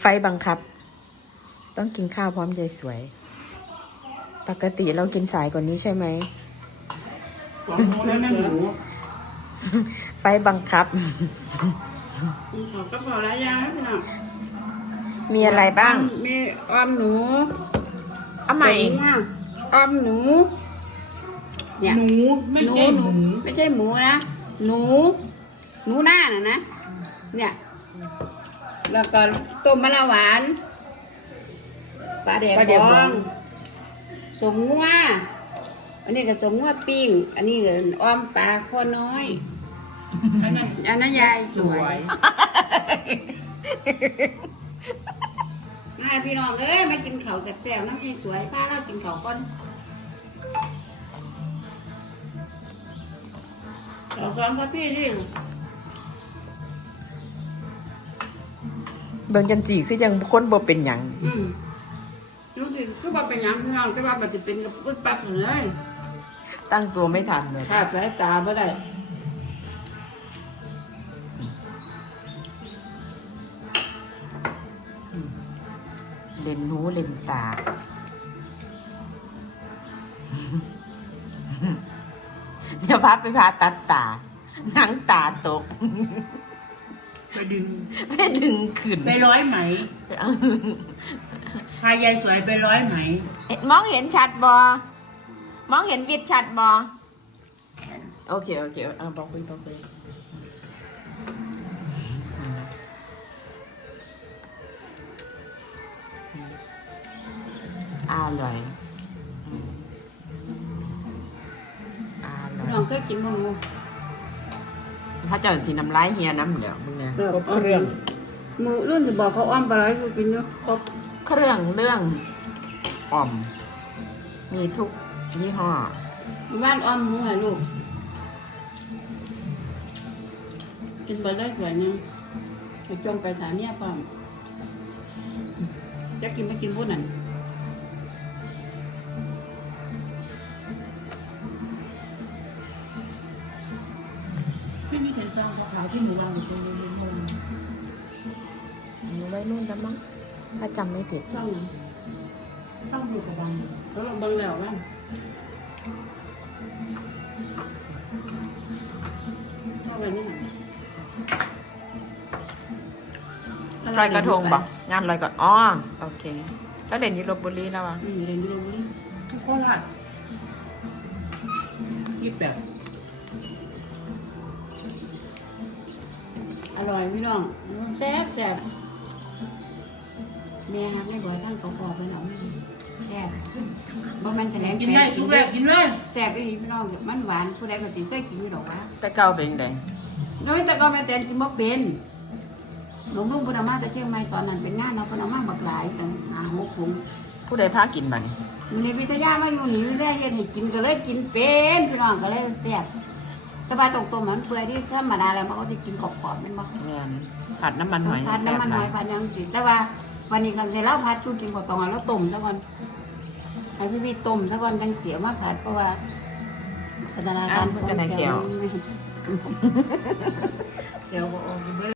ไฟบังคับ ต้องกินข้าวพร้อมยายสวย ปกติเรากินสายกว่านี้ใช่ไหมสองโมงแล้วนั่นหนูไฟบังคับ กินข้าวก็พอหลายอย่างแล้วพี่น้องมีอะไรบ้าง มีออมหนูเอาใหม่หนูอะออมหนู เนี่ย หนูไม่ใช่หมูไม่ใช่หมูนะ หนู หนูหน้าน่ะนะ เนี่ย แล้วก็ต้มมะละหวานปลาแดกปลาแดกบบอองง สมงัวอันนี้ก็สมงัวปิ้ง อันนี้ก็อ้อมปลาข้อน้อย อันนั้นอันนั้นยายสสววยย มาพี่น้องเอ้ยมากินข้าวแซ่บๆน้ำยายสวยป้าเรากินข้าวก่อนข้าวก่อนครับพี่สิ เบิ่งจันจีคือยังคนบ่เป็นหยังอืมรู้สึกคือว่าเป็นหยังพี่น้องแต่ว่ามันจะเป็นกับปุ๊บปั๊บเลยตั้งตัวไม่ทันเลยขาดสายตาไม่ได้เล่นหูเล่นตา เดี๋ยวพับไปพาตัดตาหนังตาตก ไปดึง ไปดึงขึ้นไปร้อยไหม พายายสวยไปร้อยไหม มองเห็นชัดบอมองเห็นวิดชัดบอโอเค โอเคเอาบอกคุยบอกคุยอร่อยอร่พี่น้อองยเคยกินมั้ง ถ้าเจ้าสีน้ำลายเฮียน้ำเดี๋ยวมึงเนี่ยครบเครื่องมือรุ่นจะบอกเขาอ้อมปลาไหลกูกินเนาะครบเครื่องเรื่องอ่อม มีทุกยี่ห้อบ้านอ้อมหมูให้ลูกกินไปได้สวยนึงไปจงไปถามเมียพร้อมจะกินไม่กินพวกนั้น ไม่มีใครสร้างขาวที่หนูวางอยู่ตรงนี้เลยมันหนูไว้นู่นแล้วมั้งถ้าจำไม่ผิดต้องต้องอยู่กับบังเขาลองเบิ่งแล้วบ้างเข้าไปนี่ลอยกระทงบอกงานลอยกระอ๋อโอเค แล้วเด่นอยูลบบุรีแล้วอะอืมเรียนรู้นี่โคราชยี่สิบแปด พี่น้องแซ่บแซ่บแม่ฮักไม่บ่อยทั้งเขาบอกเลยเนาะแซ่บบ่แมันแถลงกินได้ทุกแบบกินเลยแซ่บอีหลีพี่น้องมันหวานผู้ใดก็สิเคยกินอยู่ดอกวะแต่เก่าเป็นไงน้อยแต่ก็แม่แตนกินบ่เป็นหลวงลุงพุทธมาแต่เชียงใหม่ตอนนั้นเป็นงานเราะเพนเอามาบักหลายกันหาหกถุงผู้ใดพากินบัดนอยู่ในพิทยามาอยู่หนีไม่ได้เฮ็ดให้กินก็เลยกินเป็นพี่น้องก็เลยแซ่บ แต่ว่าตรงๆมันเปื่อยที่ธรรมดาแล้วมันก็สิกินกรอบๆแม่นบ่เงินผัดน้ำมันหอยผัดน้ำมันหอยผัดหยังสิแต่ว่าวันนี้กันเสร็จแล้วผัดชูกินบ่ต้องเอาแล้วต้มซะก่อนให้พี่พี่ต้มซะก่อนจังเสียมาผัดเพราะว่าสถานการณ์อ้าวเพิ่นจะไหนแก้วไม่เดี๋ยวบอกออกกินเลย